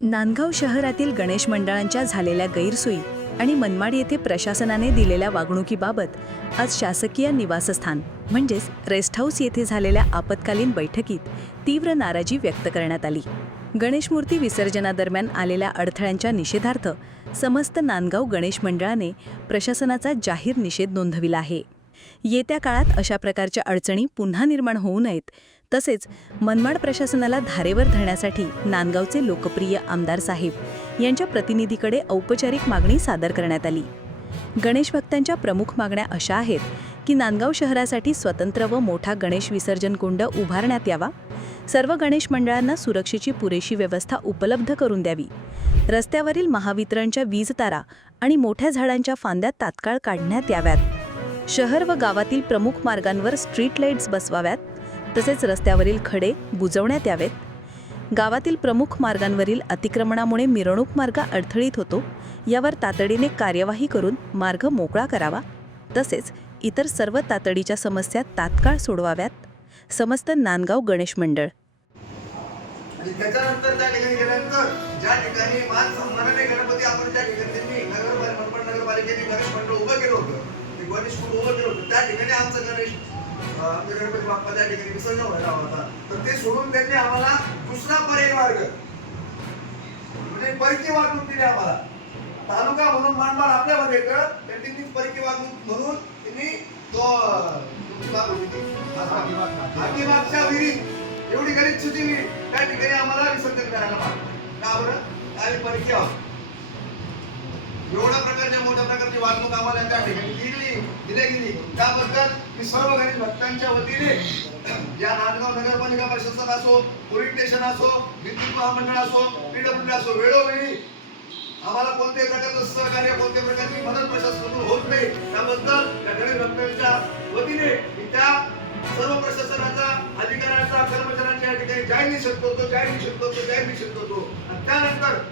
नांदगाव शहरातील गणेश मंडळांच्या झालेल्या गैरसोयी आणि मनमाड येथे प्रशासनाने दिलेल्या वागणुकीबाबत आज शासकीय निवासस्थान म्हणजेच रेस्ट हाऊस येथे झालेल्या आपत्कालीन बैठकीत तीव्र नाराजी व्यक्त करण्यात आली. गणेश मूर्ती विसर्जनादरम्यान आलेल्या अडथळ्यांच्या निषेधार्थ समस्त नांदगाव गणेश मंडळाने प्रशासनाचा जाहीर निषेध नोंदविला आहे. येत्या काळात अशा प्रकारच्या अडचणी पुन्हा निर्माण होऊ नयेत तसेच मनमाड प्रशासनाला धारेवर धरण्यासाठी नांदगावचे लोकप्रिय आमदार साहेब यांच्या प्रतिनिधीकडे औपचारिक मागणी सादर करण्यात आली. गणेश भक्तांच्या प्रमुख मागण्या अशा आहेत की नांदगाव शहरासाठी स्वतंत्र व मोठा गणेश विसर्जन कुंड उभारण्यात यावा. सर्व गणेश मंडळांना सुरक्षेची पुरेशी व्यवस्था उपलब्ध करून द्यावी. रस्त्यावरील महावितरणच्या वीज तारा आणि मोठ्या झाडांच्या फांद्या तात्काळ काढण्यात याव्यात. शहर व गावातील प्रमुख मार्गांवर स्ट्रीट लाईट्स बसवाव्यात. तसेच रस्त्यावरील खडे बुजवण्यात यावेत. गावातील प्रमुख मार्गांवरील अतिक्रमणामुळे मिरवणूक मार्ग अडथळीत होतो. यावर तातडीने कार्यवाही करून मार्ग मोकळा करावा. तसेच इतर सर्व तातडीच्या समस्या तात्काळ सोडवाव्यात. समस्त नांदगाव गणेश मंडळ. आणि त्याच्यानंतर त्या ठिकाणी गेल्यानंतर ज्या ठिकाणी मान सन्मानाने गणपती आपण त्या ठिकाणी नगर नगरपालिकेने गणेश मंडळ उभं केलं होतं गणेश कुंड उभं केलं त्या ठिकाणी आमचा गणेश अं, गणपती बाप्पा त्या ठिकाणी विसर्जन व्हायला होता. तर ते सोडून त्यांनी आम्हाला दुसरा पर्याय मार्ग म्हणजे परकी वागणूक दिली आम्हाला. तालुका म्हणून मानमाड आपल्यामध्ये येतं त्यांनी त्यांनी परकी वागणूक म्हणून त्यांनी तो अलिबागच्या विहिरीत एवढी गरीब स्थिती विहीर त्या ठिकाणी आम्हाला विसर्जन करायला पाहिजे का बरं? आम्ही परकी आहोत. एवढ्या प्रकारच्या मोठ्या प्रकारची वागणूक आम्हाला त्या ठिकाणी दिली दिली गेली त्याबद्दल मी सर्व गणेश भक्तांच्या वतीने या नांदगाव नगरपालिका प्रशासन असो पोलीस स्टेशन असो विद्युत महामंडळ असो पीडब्ल्यू असो वेळोवेळी आम्हाला कोणत्याही प्रकारचं सहकार्य कोणत्याही प्रकारची मदत प्रशासनातून होत नाही. त्याबद्दल त्या गणेश भक्तांच्या वतीने मी त्या सर्व प्रशासनाचा अधिकाऱ्यांचा कर्मचाऱ्यांच्या या ठिकाणी जाहीर निषेध करतो जाहीर निषेध करतो जाहीर निषेध करतो.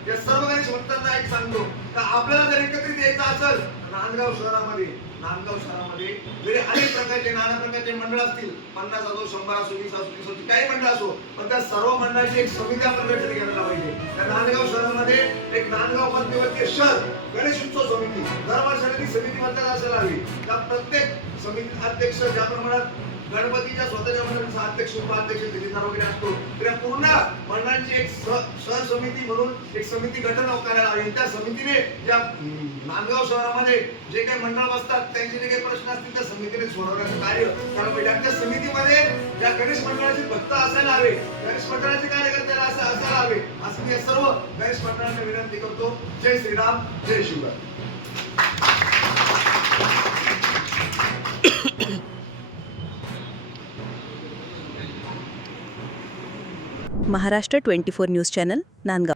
या सर्व काही भक्तांना एक सांगतो. का आपल्याला जर एकत्रित यायचं असेल नांदगाव शहरामध्ये नांदगाव शहरामध्ये जरी अनेक प्रकारचे नाना प्रकारचे मंडळ असतील पन्नास असो शंभर असो वीस असो तीस असो काही मंडळ असो पण त्या सर्व मंडळाची एक समिती आपण गठीत घ्यायला पाहिजे. त्या नांदगाव शहरामध्ये एक नांदगाव मध्यवर्तीय शहर गणेश उत्सव समिती. दर ती समिती म्हणतात असायला हवी. त्या प्रत्येक समिती अध्यक्ष ज्या प्रमाणात गणपतीच्या स्वतःच्या अध्यक्ष उपाध्यक्ष दिलेदार वगैरे असतो. त्या पूर्ण मंडळांची एक सहसमिती म्हणून एक समिती गठन हो करायला हवी त्या समितीने या नांदगाव शहरामध्ये जे काही मंडळ बसतात त्यांचे जे काही प्रश्न असतील त्या समितीने सोडवण्याचं कार्य कारण पाहिजे. आणि त्या समितीमध्ये या गणेश मंडळाचे भक्त असायला हवे गणेश मंडळाचे कार्यकर्त्याला असं असायला हवे असं मी सर्व गणेश मंडळांना विनंती करतो. जय श्रीराम जय Shivray. Maharashtra twenty four news channel Nandgaon.